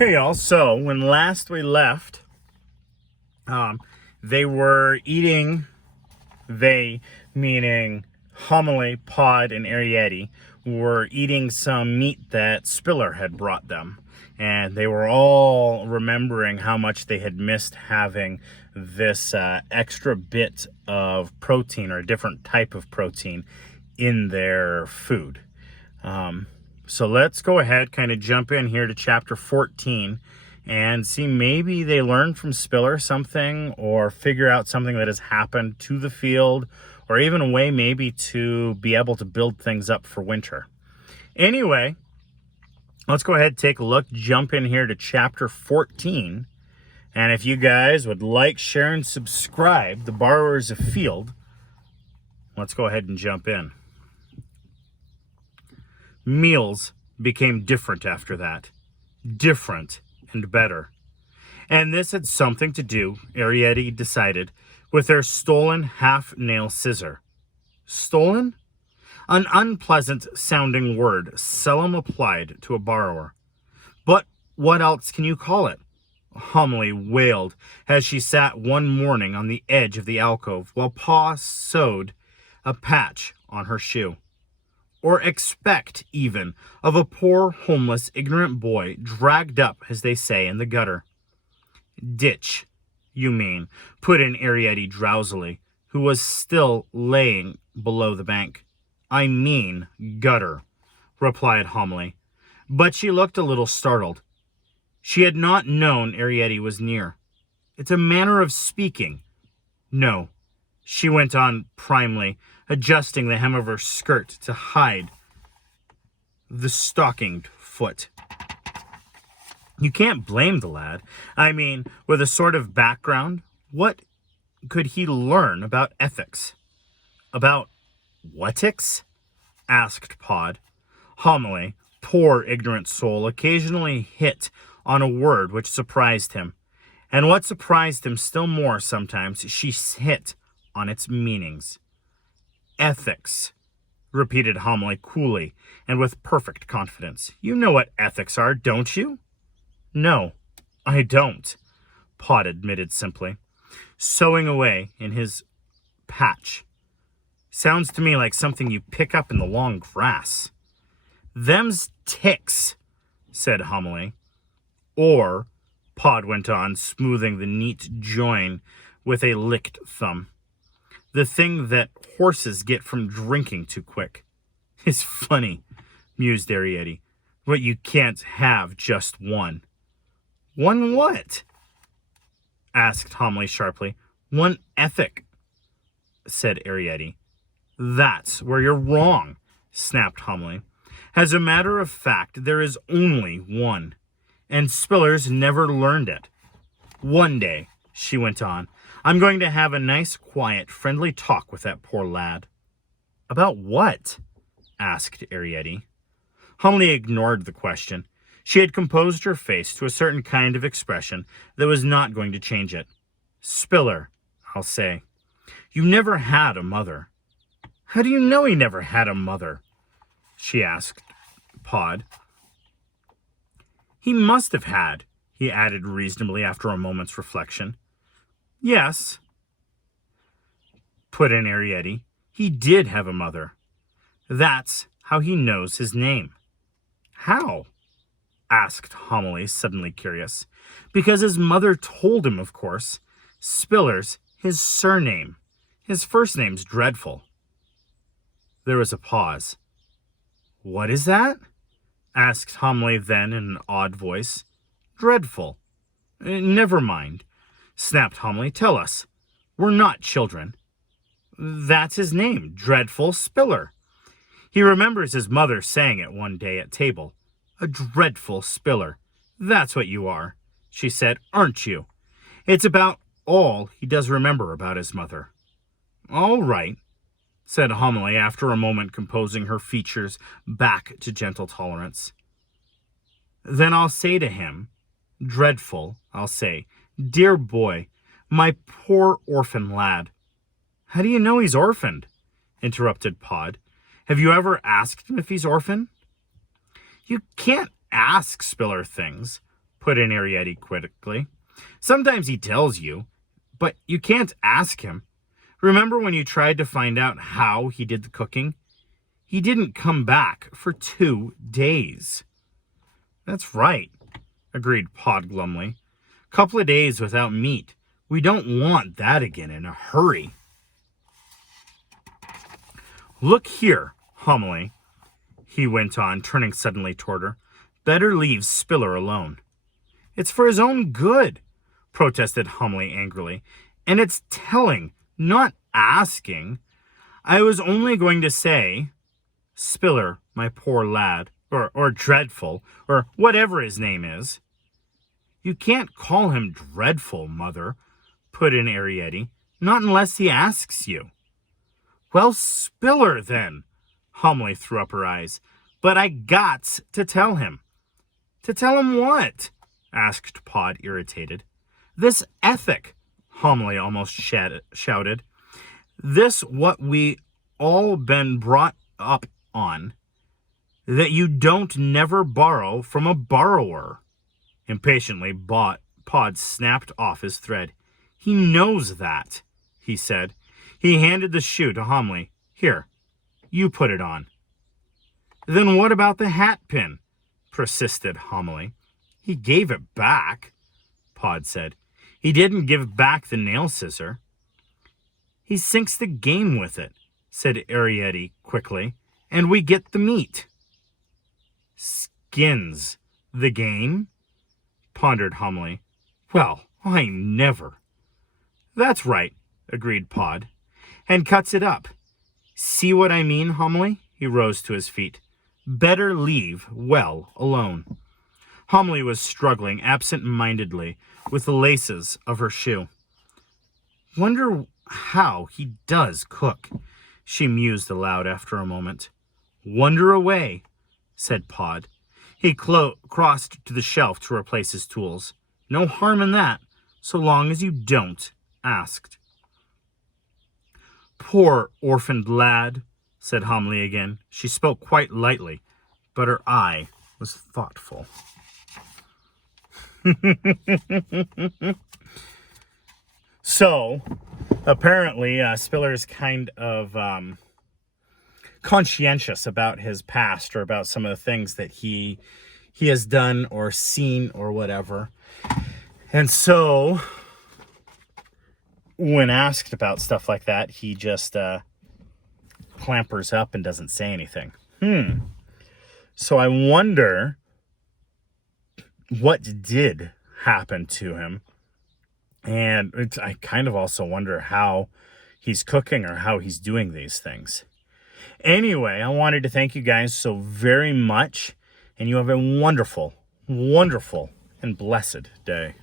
Hey y'all, so when last we left, they were eating, they meaning Homily, Pod, and Arietti, were eating some meat that Spiller had brought them. And they were all remembering how much they had missed having this extra bit of protein or a different type of protein in their food. So let's go ahead, kind of jump in here to chapter 14 and see maybe they learned from Spiller something or figure out something that has happened to the field or even a way maybe to be able to build things up for winter. Anyway, let's go ahead and take a look, jump in here to chapter 14. And if you guys would like, share, and subscribe, The Borrower's Afield, let's go ahead and jump in. Meals became different after that. Different and better. And this had something to do, Arietti decided, with their stolen half-nail scissor. Stolen? An unpleasant-sounding word seldom applied to a borrower. But what else can you call it? Homily wailed as she sat one morning on the edge of the alcove while Pa sewed a patch on her shoe. Or expect, even, of a poor, homeless, ignorant boy dragged up, as they say, in the gutter. Ditch, you mean, put in Arietti drowsily, who was still laying below the bank. I mean gutter, replied Homily, but she looked a little startled. She had not known Arietti was near. It's a manner of speaking. No, she went on primly, adjusting the hem of her skirt to hide the stockinged foot. You can't blame the lad. I mean, with a sort of background, what could he learn about ethics? About whatics? Asked Pod. Homily, poor ignorant soul, occasionally hit on a word which surprised him. And what surprised him still more sometimes, she hit on its meanings. Ethics, repeated Homily coolly and with perfect confidence. You know what ethics are, don't you? No, I don't, Pod admitted simply, sewing away in his patch. Sounds to me like something you pick up in the long grass. Them's ticks, said Homily. Or, Pod went on, smoothing the neat join with a licked thumb. The thing that horses get from drinking too quick. It's funny, mused Arietti, but you can't have just one. One what? Asked Homily sharply. One ethic, said Arietti. That's where you're wrong, snapped Homily. As a matter of fact, there is only one, and Spiller's never learned it. One day, she went on, I'm going to have a nice, quiet, friendly talk with that poor lad. About what? Asked Arietti. Homily ignored the question. She had composed her face to a certain kind of expression that was not going to change it. Spiller, I'll say. You never had a mother. How do you know he never had a mother? She asked Pod. He must have had, he added reasonably after a moment's reflection. Yes, put in Arietti. He did have a mother. That's how he knows his name. How? Asked Homily, suddenly curious. Because his mother told him, of course. Spiller's his surname. His first name's dreadful. There was a pause. What is that? Asked Homily then in an odd voice. Dreadful. Never mind, snapped Homily. Tell us. We're not children. That's his name, Dreadful Spiller. He remembers his mother saying it one day at table. A dreadful spiller. That's what you are, she said, aren't you? It's about all he does remember about his mother. All right, said Homily after a moment, composing her features back to gentle tolerance. Then I'll say to him, Dreadful, I'll say, dear boy, my poor orphan lad. How do you know he's orphaned? Interrupted Pod. Have you ever asked him if he's orphan? You can't ask Spiller things. put in Arietti quickly. Sometimes he tells you, but you can't ask him. Remember when you tried to find out how he did the cooking? He didn't come back for 2 days. That's right, agreed Pod glumly. Couple of days without meat. We don't want that again in a hurry. Look here, Homily, he went on, turning suddenly toward her. Better leave Spiller alone. It's for his own good, protested Homily angrily. And it's telling, not asking. I was only going to say, Spiller, my poor lad, or Dreadful, or whatever his name is. You can't call him Dreadful, Mother, put in Arietti, not unless he asks you. Well, Spiller, then, Homily threw up her eyes. But I got to tell him. To tell him what? Asked Pod, irritated. This ethic, Homily almost shouted. This what we all been brought up on. That you don't never borrow from a borrower. Impatiently, Pod snapped off his thread. He knows that, he said. He handed the shoe to Homily. Here, you put it on. Then what about the hat pin? Persisted Homily. He gave it back, Pod said. He didn't give back the nail scissor. He sinks the game with it, said Arietti quickly, and we get the meat. Skins the game? Pondered Homily. Well, I never. That's right, agreed Pod, and cuts it up. See what I mean, Homily? He rose to his feet. Better leave well alone. Homily was struggling absent-mindedly with the laces of her shoe. Wonder how he does cook, she mused aloud after a moment. Wonder away, said Pod. He crossed to the shelf to replace his tools. No harm in that, so long as you don't ask. Poor orphaned lad, said Homily again. She spoke quite lightly, but her eye was thoughtful. So, apparently, Spiller's kind of conscientious about his past or about some of the things that he has done or seen or whatever. And so, when asked about stuff like that, he just clampers up and doesn't say anything. So I wonder what did happen to him. And I kind of also wonder how he's cooking or how he's doing these things. Anyway, I wanted to thank you guys so very much. And you have a wonderful, wonderful, and blessed day.